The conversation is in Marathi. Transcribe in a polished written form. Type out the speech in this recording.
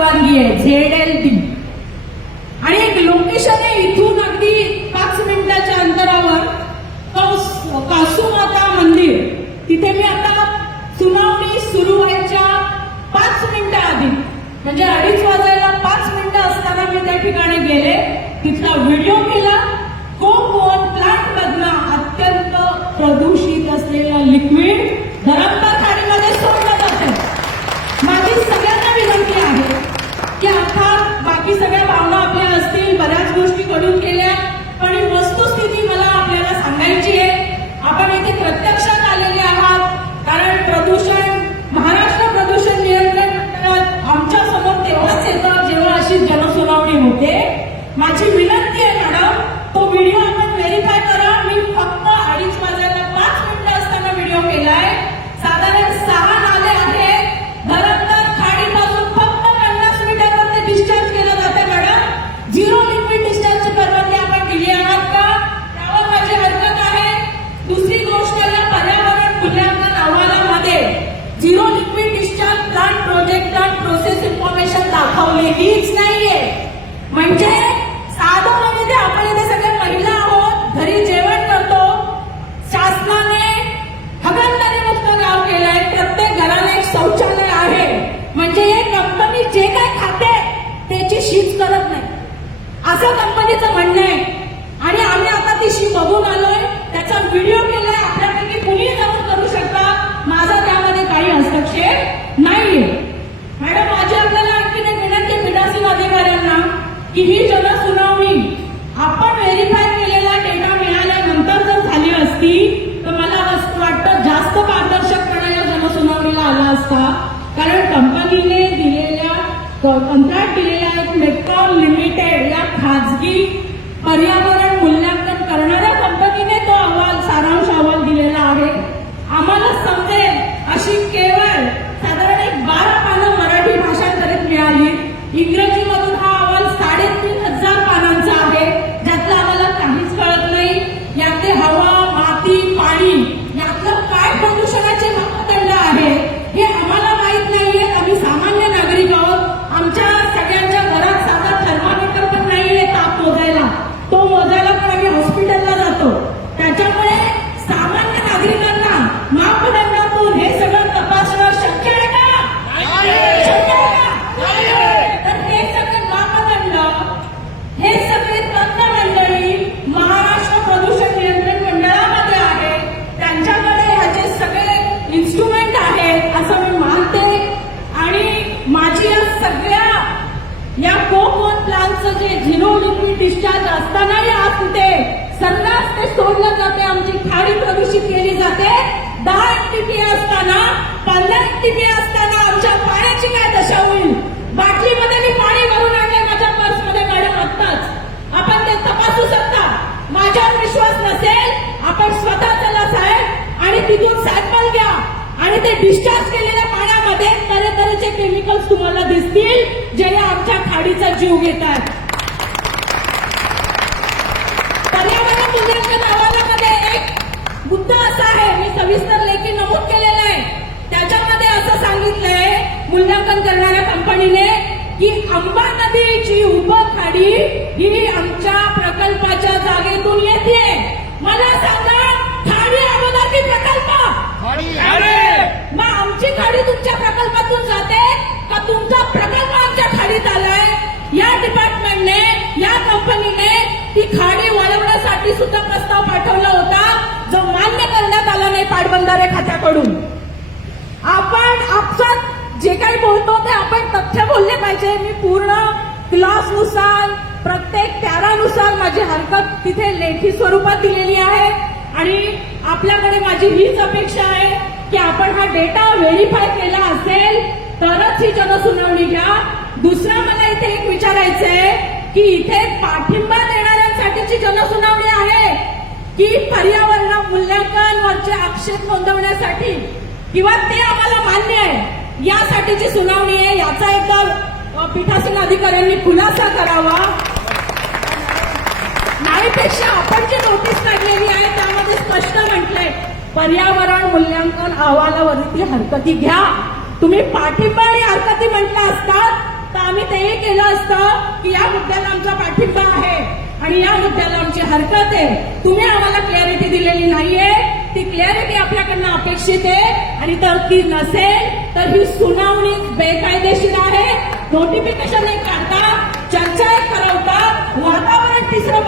परवानगी आहे ZLT आणि एक लोकेशन आहे इथून अगदी 5 मिनिटाच्या अंतरावर कासुमाता मंदिर. तिथे मी आता सुनावणी सुरू व्हायच्या 5 मिनिटं आधी म्हणजे 2:30 वाजायला 5 मिनिटं असताना मी त्या ठिकाणी गेले. तिथला व्हिडिओ केला. कोकण प्लांट मधला अत्यंत प्रदूषित असलेलं लिक्विड धरमपर खाडीमध्ये सोडलं जातं. माझी सगळ्यांना विनंती आहे की अर्थात बाकी सगळ्या भावना आपल्या असतील, बऱ्याच गोष्टी घडून गेल्या, पण ही वस्तुस्थिती मला आपल्याला सांगायची आहे. आपण इथे प्रत्यक्षात आलेले आहात कारण प्रदूषण महाराष्ट्र प्रदूषण नियंत्रण मंडळात आमच्या समोर तेव्हाच येतं जेव्हा अशी जनसुनावणी होते. माझी विनंती आहे मॅडम, तो व्हिडिओ आपण व्हेरीफाय करा. मी फक्त 2:30 वाजायला 5 मिनिटं असताना व्हिडिओ केलाय. साधारण 6 नाले आहेत. धरमतर खाडीपासून फक्त 50 मीटरवर ते डिस्चार्ज केलं जाते. मॅडम, 0 लिक्विड डिस्चार्जची परवानगी आपण दिली आहात का? त्यावर माझी हरकत आहे. दुसरी गोष्ट, या पर्यावरण मूल्यांकन अहवालामध्ये 0 liquid discharge plant project plant process information दाखवलेलीच नाहीये. म्हणजे साधं म्हणजे आपण इथे सगळे महिला आहोत, घरी जेवण करतो. शासनाने हगणदारी मुक्त गाव केलंय. प्रत्येक घराला एक शौचालय आहे. म्हणजे एक कंपनी जे काय खाते त्याची शीच करत नाही असं कंपनीचं म्हणणं आहे. आणि आम्ही आता ती शी बघून आलोय, त्याचा व्हिडिओ केलाय. आपल्यापैकी कुणी जाऊन करू शकता. माझा त्यामध्ये काही हस्तक्षेप नाहीये. मॅडम, माझी आपल्याला आणखी एक विनंती पीठासीन अधिकाऱ्यांना की ही जनसुनावणी आपण व्हेरीफाय केलेला डेटा मिळाल्यानंतर जर झाली असती तर मला वाटतं जास्त पारदर्शकपणा या जनसुनावणीला आला असता. कारण कंपनीने दिलेल्या कंत्राट दिलेल्या एक मेट्रॉन लिमिटेड या खाजगी पर्यावरण मूल्यांकन करणाऱ्या कंपनीने तो अहवाल सारांश अहवाल दिलेला आहे. आम्हाला समजेल अशी केवळ साधारण एक 12 पानं मराठी भाषांतरित मिळाली. इंग्रजीमधून हा अहवाल 3,500 पानांचा आहे, ज्यातलं आम्हाला काहीच कळत नाही. यातले हवा, माती, पाणी यातलं काय प्रदूषणाचे मापदंड आहे हे आम्हाला माहित नाहीये. आम्ही सामान्य नागरिक आहोत. आमच्या सगळ्यांच्या घरात साधा थर्मामीटर पण नाहीये ताप मोजायला. तो मोजायला पण आम्ही हॉस्पिटलला जातो. त्याच्यामुळे सामान्य नागरिकांना मापदंडातून हे सगळं तपासणं शक्य आहे का? शक्य आहे का? तर हे सगळे मापदंड, हे सगळे तज्ञ मंडळी महाराष्ट्र प्रदूषण नियंत्रण मंडळामध्ये आहे. त्यांच्याकडे ह्याचे सगळे इन्स्ट्रुमेंट आहेत असं मी मानते. आणि माझी या सगळ्या या कोकण प्लांटचं जे 0 लिक्विड डिस्चार्ज असतानाही आज तिथे सर्रास ते सोडलं जाते. आमची खाडी प्रदूषित केली जाते. 10 MTPA असताना 15 MTPA असताना आमच्या पाण्याची काय दशा होईल? बाटलीमध्ये मी पाणी भरून आणले माझ्या पर्समध्ये मॅडम आत्ताच. आपण ते तपासू शकता. माझ्यावर विश्वास नसेल आपण स्वतः चला साहेब आणि तिथून सॅम्पल घ्या आणि ते डिस्चार्ज केलेल्या पाण्यामध्ये तऱ्हेतऱ्हेचे केमिकल्स तुम्हाला दिसतील जे आमच्या खाडीचा जीव घेतात. पर्यावरण मूल्यांकन अहवालामध्ये एक मुद्दा असा आहे, मी सविस्तर लेखी नमूद केलेला आहे. त्याच्यामध्ये असं सांगितलंय मूल्यांकन करणाऱ्या कंपनीने की अंबा नदीची उपखाडी ही आमच्या प्रकल्पाच्या जागेतून येते. मला सांगा, खाडी अगोदरची प्रकल्प मग आमची खाडी तुमच्या प्रकल्पातून जाते का तुमचा प्रकल्प आमच्या खाडीत आलाय? या डिपार्टमेंटने, या कंपनीने ती खाडी वळवण्यासाठी सुद्धा प्रस्ताव पाठवला होता जो मान्य करण्यात आला नाही पाटबंधारे खात्याकडून. आपण आपसात जे काही बोलतो ते आपण तथ्य बोलले पाहिजे. मी पूर्ण क्लासनुसार प्रत्येक पॅरानुसार माझी हरकत तिथे लेखी स्वरूपात दिलेली आहे. आणि आपल्याकडे माझी हीच अपेक्षा आहे की आपण हा डेटा व्हेरीफाय केला असेल तरच ही जनसुनावणी घ्या. दुसरं मला इथे एक विचारायचंय की इथे पाठिंबा देणाऱ्यांसाठीची जनसुनावणी आहे की पर्यावरण मूल्यांकन वरचे आक्षेप नोंदवण्यासाठी, किंवा ते आम्हाला मान्य आहे यासाठीची सुनावणी आहे? याचा एकदा पीठासीन अधिकाऱ्यांनी खुलासा करावा. नाहीपेक्षा आपण जी नोटीस काढलेली आहे त्यामध्ये स्पष्ट म्हटलंय पर्यावरण मूल्यांकन अहवालावरती हरकती घ्या. तुम्ही पाठिंबा आणि हरकती म्हटल्या असतात तर आम्ही केलं असतं की या मुद्द्याला आमचा पाठिंबा आहे आणि या मुद्द्याला आमची हरकत आहे. तुम्ही आम्हाला क्लॅरिटी दिलेली नाहीये. ती क्लॅरिटी आपल्याकडनं अपेक्षित आहे आणि तर ती नसेल तर ही सुनावणी बेकायदेशीर आहे. नोटिफिकेशन एक काढता, चर्चा एक ठरवता, वातावरण तिसरं